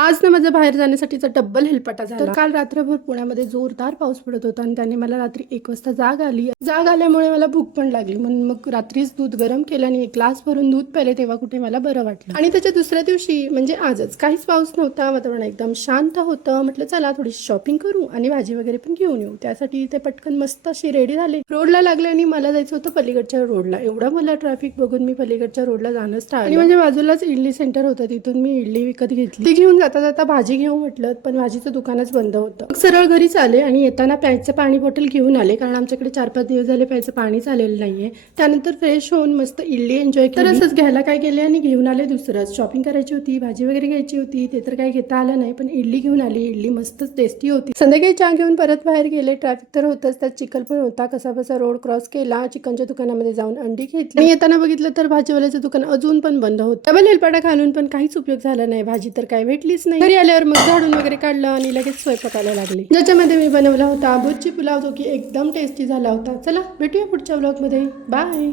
आज ना माझा बाहेर जाण्यासाठीचा डब्बल हेलपाटा झाला। तर काल रात्रभर पुण्यामध्ये जोरदार पाऊस पडत होता आणि त्याने मला रात्री 1 वाजता जाग आली। जाग आल्यामुळे मला भूक पण लागली, म्हणून मग रात्रीच दूध गरम केलं आणि 1 ग्लास भरून दूध प्याले, तेव्हा कुठे मला बरं वाटलं। आणि त्याच्या दुसऱ्या दिवशी म्हणजे आजच काहीच पाऊस नव्हता, वातावरण एकदम शांत होतं। म्हटलं चला थोडी शॉपिंग करू आणि भाजी वगैरे पण घेऊन येऊ। त्यासाठी ते पटकन मस्त अशी रेडी झाले, रोडला लागले आणि मला जायचं होतं पलीकडच्या रोडला। एवढा मला ट्रॅफिक बघून मी पलीकडच्या रोडला जाणं टाळलं आणि म्हणजे बाजूलाच इडली सेंटर होतं, तिथून मी इडली विकत घेतली। ती घेऊन जाता जाता भाजी घेऊ म्हटलं, पण भाजीचं दुकानच बंद होतं। सरळ घरीच आले आणि येताना प्यायचं पाणी बॉटल घेऊन आले, कारण आमच्याकडे 4-5 दिवस झाले प्यायचं पाणीच आलेलं नाहीये। त्यानंतर फ्रेश होऊन मस्त इडली एन्जॉय केली। तर असंच घ्यायला काय केले आणि घेऊन आले दुसरंच। शॉपिंग करायची होती, भाजी वगैरे घ्यायची होती, ते तर काही घेता आलं नाही, पण इडली घेऊन आली। इडली मस्तच टेस्टी होती। संध्याकाळी चहा घेऊन परत बाहेर गेले। ट्रॅफिक तर होतच, त्यात चिखल पण होता। कसाबसा रोड क्रॉस केला, चिकनच्या दुकानामध्ये जाऊन अंडी घेतली आणि येताना बघितलं तर भाजीवाल्याचं दुकान अजून पण बंद होतं। डबल हेलपाटा घालून पण काहीच उपयोग झाला नाही, भाजी तर काय भेटलीच नाही। घरी आल्यावर मग झाडून वगैरे काढलं आणि लगेच स्वयंपाकाला लागले, ज्याच्यामध्ये मी बनवला होता बुच्ची पुलाव, जो की एकदम टेस्टी झाला होता। चला भेटूया पुढच्या व्लॉगमध्ये, बाय।